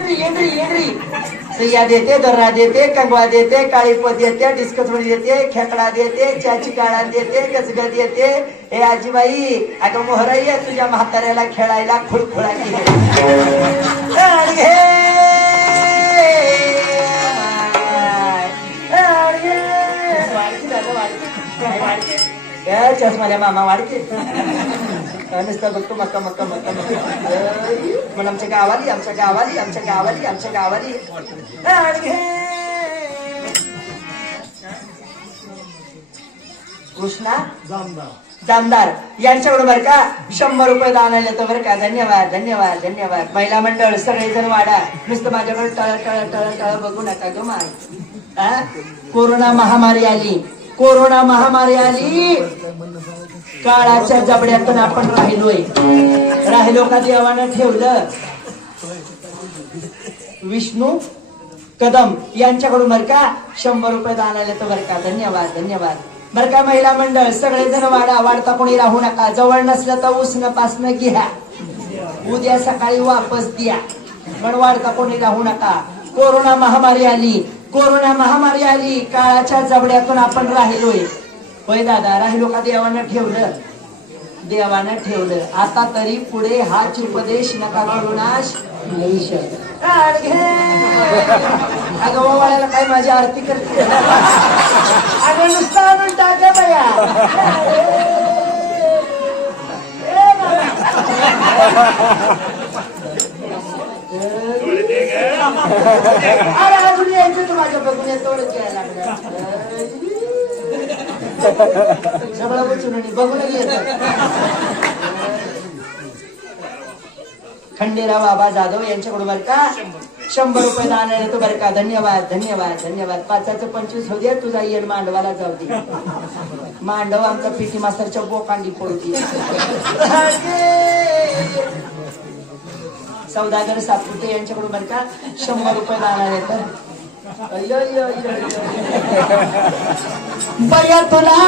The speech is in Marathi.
एंड्री एंड्री सह्या देते दर्रा देते कंगवा देते काळीपत देते डिस्कसवडी देते खेकडा देते चाची काळा देते गजग देते. हे आजीबाई अगं मोहराई तुझ्या म्हाताऱ्याला खेळायला खुळखुळा चष्माल्या मामा वाढके नुसतं बघतो मक्का मक्का मक्का मक्का. पण आमच्या गावाली आमच्या गावाली आमच्या गावाली आमच्या गावाली. कृष्णा जामदार. यांच्याकडून बरं का शंभर रुपये दान आले तर बरं का. धन्यवाद धन्यवाद धन्यवाद. महिला मंडळ सगळेजण वाढा नुसतं माझ्याकडे टळ टळ टळ टळ बघू नका ग माय? कोरोना महामारी आली. कोरोना महामारी आली. काळाच्या जबड्यातून आपण राहिलोय. राहिलो का देवानं ठेवलं. विष्णू कदम यांच्याकडून बरं का शंभर रुपये दान आले तर बरं का. धन्यवाद धन्यवाद. बर का महिला मंडळ सगळेजण वाढा वाढता कोणी राहू नका. जवळ नसलं तर उसनं पासनं घ्या. उद्या सकाळी वापस द्या. पण वाढता कोणी राहू नका. कोरोना महामारी आली. कोरोना महामारी आली. काळाच्या जबड्यातून आपण राहिलोय. होय दादा राहिलो का देवानं ठेवलं? देवानं ठेवलं आता तरी पुढे हाच उपदेश नका लेश. अडघे. अगं ओवाळ्याला काय माझी आरती करते अगं नुसतं आणून टाका बया. अरे अजून यायचं तू माझ्या बघून येतोच यायला लागलं सगळं बसून बघून खंडेराव बाबा जाधव यांच्याकडून बरं का? शंभर रुपये दान येतो बरं का? धन्यवाद धन्यवाद धन्यवाद. पाचाचं पंचवीस होऊ दे तुझा येड मांडवाला जाऊ दे. मांडव आमचा पीटी मास्तरच्या बोकांडी पडू सौदागर सातपुते यांच्याकडून बरं का? शंभर रुपये दान येतं బయతులా